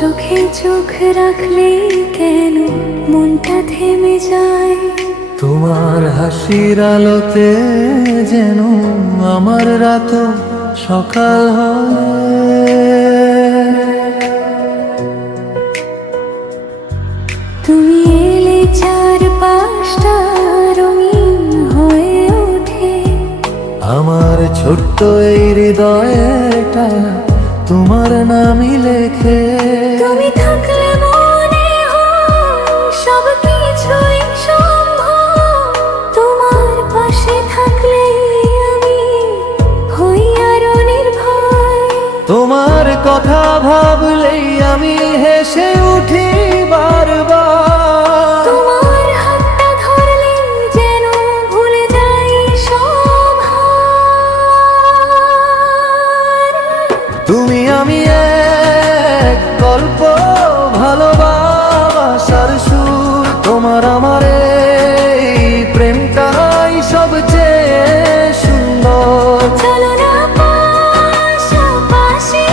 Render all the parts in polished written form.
চোখে চোখ রাখলে কেন মনটা থেমে যায়? তোমার হাসির আলোতে যেন আমার রাত সকাল হয়। তুমি এলে চারপাশটা রঙিন হয়ে ওঠে। আমার ছোট্ট এই হৃদয়টা তোমার নামই লেখে। তুমি থাকলে মনে হয় সব কিছুই সম্ভব। তোমার পাশে থাকলে আমি হই আরো নির্ভয়। তোমার কথা ভাবলেই আমি হেসে উঠি বারবার। তোমার হাতটা ধরলে যেন ভুলে যাই সব হার। তুমি আমি এক গল্প ভালোবাসার সুর। তোমার আমার এই প্রেমটাই সবচেয়ে সুন্দর। চলো না পাশাপাশি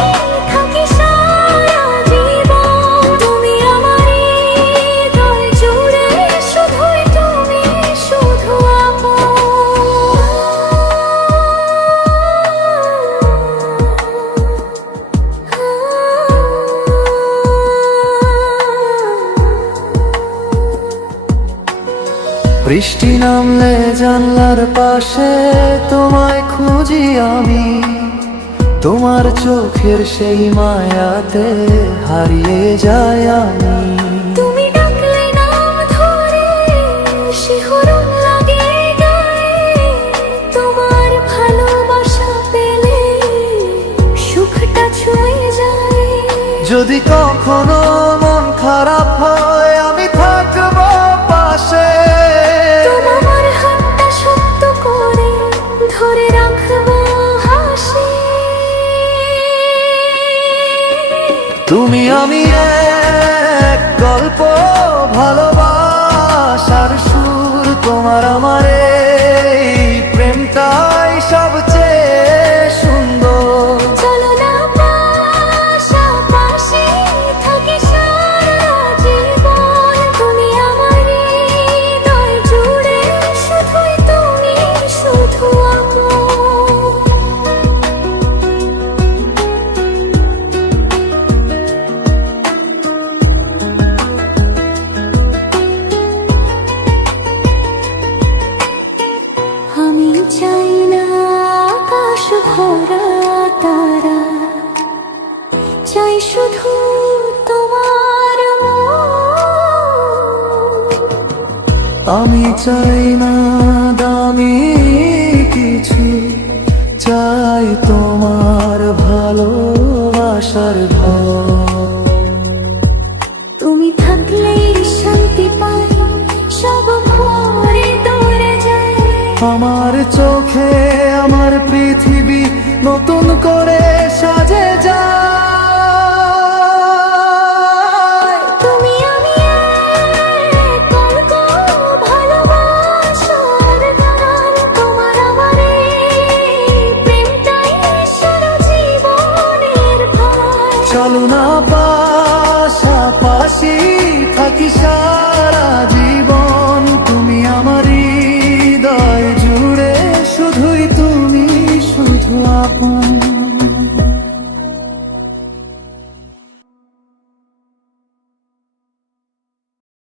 থাকি সারা জীবন। তুমি আমার হৃদয় জুড়ে শুধুই তুমি, শুধু বৃষ্টি নামলে জানলার পাশে তোমায় খুঁজি আমি। তোমার চোখের সেই মায়াতে হারিয়ে যাই আমি। তুমি ডাকলে নাম ধরে শিহরণ লাগে গায়ে। তোমার ভালোবাসা পেলে সুখটা ছুঁয়ে যায়। যদি কখনো মন খারাপ হয় আমি থাকবো পাশে। তোমার হাতটা শক্ত করে ধরে রাখবো হাসি। তুমি আমি এক গল্প ভালোবাসার সুর। তোমার আমার এই প্রেমটাই সবচেয়ে সুন্দর। চলো না পাশাপাশি থাকি সারা জীবন। তুমি আমার হৃদয় জুড়ে শুধুই তুমি, শুধু আমি চাই না আকাশ ভরা তারা, চাই শুধু তোমার মন। আমি চাই না দামি কিছু, চাই তোমার ভালোবাসার ধন। তুমি থাকলেই শান্তি পাই, সব ভরে দৌড়ে যায়। আমার চোখে আমার পৃথিবী নতুন করে